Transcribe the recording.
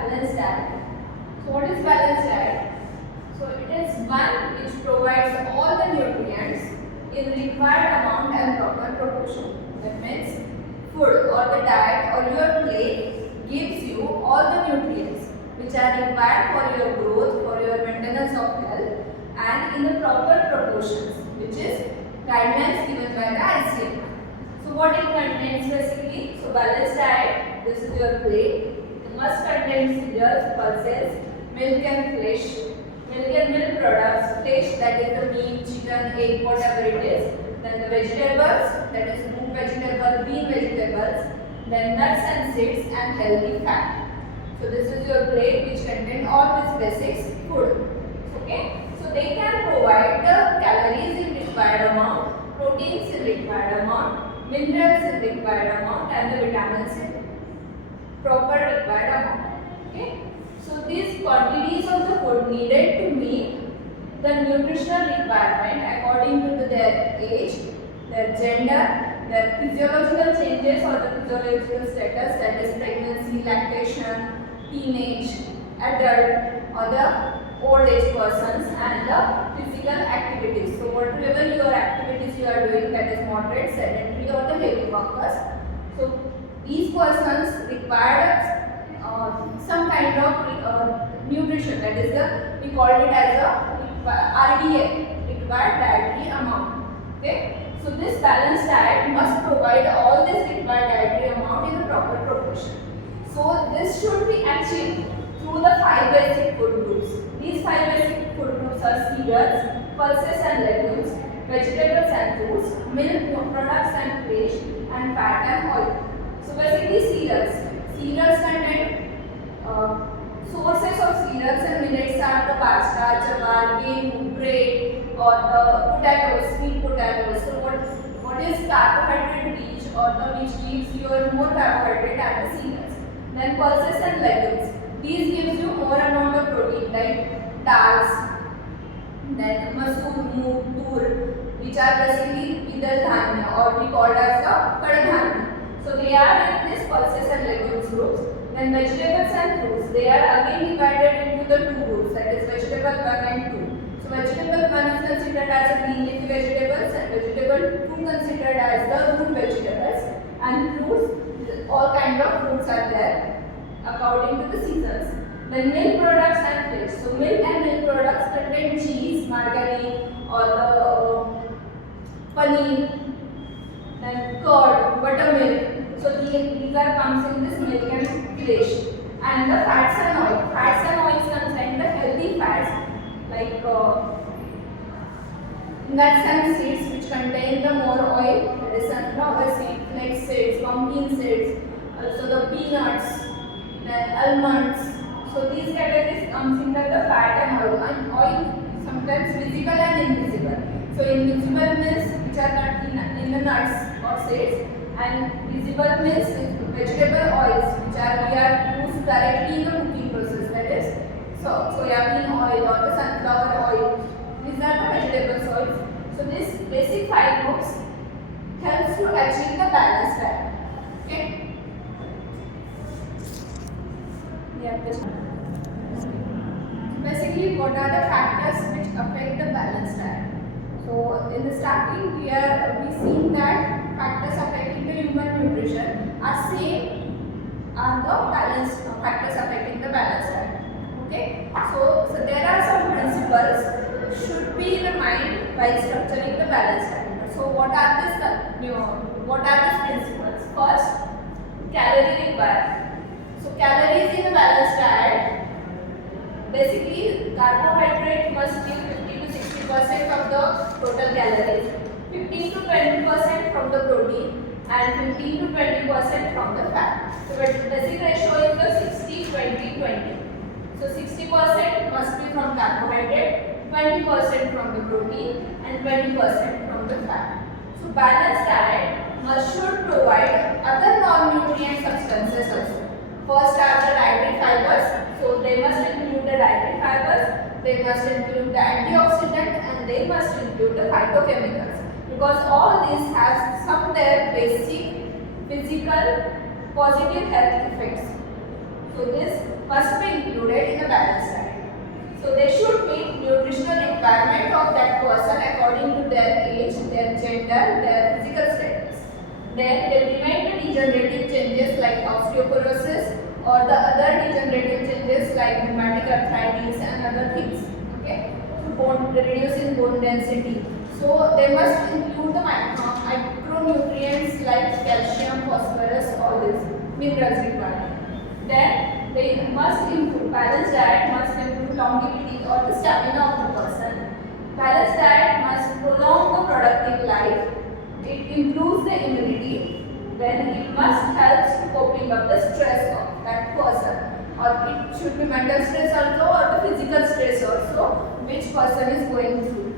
balanced diet. So what is balanced diet? So it is one which provides all the nutrients in required amount and proper proportion. That means food or the diet or your plate gives you all the nutrients which are required for your growth, for your maintenance of health, and in the proper proportions, which is guidelines given by the ICMR. So what it contains basically? So balanced diet, this is your plate. It must contain cereals, pulses, milk and fish, milk and milk products, fish that is the meat, chicken, egg, whatever it is. Then the vegetables, that is root vegetable, bean vegetables, then nuts and seeds and healthy fat. So this is your plate which contains all these basics food. Okay. So they can provide the calories in required amount, proteins in required amount, minerals in required amount, and the vitamins in proper required amount. Okay. So these quantities of the food needed to meet the nutritional requirement according to their age, their gender, their physiological changes or the physiological status, that is pregnancy, lactation, teenage, adult, or the old age persons, and the physical activities. So whatever your activities you are doing, that is moderate, sedentary, or the heavy workers. So these persons require some kind of nutrition, that is we called it as a RDA, required dietary amount. Okay. So this balanced diet must provide all this required dietary amount in the proper proportion. So this should be achieved through the 5 basic food groups. These 5 basic food groups are cereals, pulses and legumes, vegetables and fruits, milk products and fish, and fat and oil. So basically cereals. Cereals contain sources of cereals and millets are the pasta, jawar, gehu, bread, or the potatoes, sweet potatoes. So what is carbohydrate rich or the which gives you more carbohydrate are the cereals. Then pulses and legumes. These gives you more amount of protein like dals, then masoor, moong, tur, which are basically idal dhanya or we call as the kadadhanya. So they are in this pulses and legumes groups. Then vegetables and fruits, they are again divided into the 2 groups, that is vegetable 1 and 2. So vegetable 1 is considered as a green leafy vegetables and vegetable 2 considered as the root vegetables, and fruits, all kind of fruits are there according to the seasons. Then milk products and fish. So milk and milk products contain cheese, margarine, or the paneer, then curd, buttermilk. So these are comes in this milk and fish. And the fats and oil. Fats and oils contain the healthy fats like nuts and seeds which contain the more oil, that is sunflower seed, flax seeds, pumpkin seeds, also the peanuts, then almonds. So these categories comes under the fat and oil. And oil sometimes visible and invisible. So invisible means which are not in the nuts or seeds, and visible means vegetable oils which we are used directly in the cooking process, that is soya bean oil or the sunflower oil. These are the vegetable oils. So this basic 5 groups helps to achieve the balanced diet. Okay. Basically, what are the factors which affect the balanced diet? So in the starting, we seen that factors affecting the human nutrition are same are the balanced factors affecting the balanced diet. Okay. So there are some principles should be in the mind while structuring the balanced diet. So what are these principles? First, calorie requirement. So calories in a balanced diet, basically carbohydrate must give 50 to 60% of the total calories, 15 to 20% from the protein, and 15 to 20% from the fat. So basic ratio is the 60, 20, 20. So 60% must be from carbohydrate, 20% from the protein, and 20% from the fat. So balanced diet should provide other non-nutrient substances also. First are the dietary fibers. So they must include the dietary fibers, they must include the antioxidant, and they must include the phytochemicals. Because all these have some their basic physical positive health effects. So this must balanced diet. So they should meet nutritional requirement of that person according to their age, their gender, their physical status. Then they prevent the degenerative changes like osteoporosis or the other degenerative changes like rheumatic arthritis and other things. Okay, so reducing bone density. So they must include the micronutrients like calcium, phosphorus, all these minerals required. Then they must improve. Balanced diet must improve longevity or the stamina of the person. Balanced diet must prolong the productive life. It improves the immunity. Then it must help coping up the stress of that person. Or it should be mental stress also or the physical stress also which person is going through.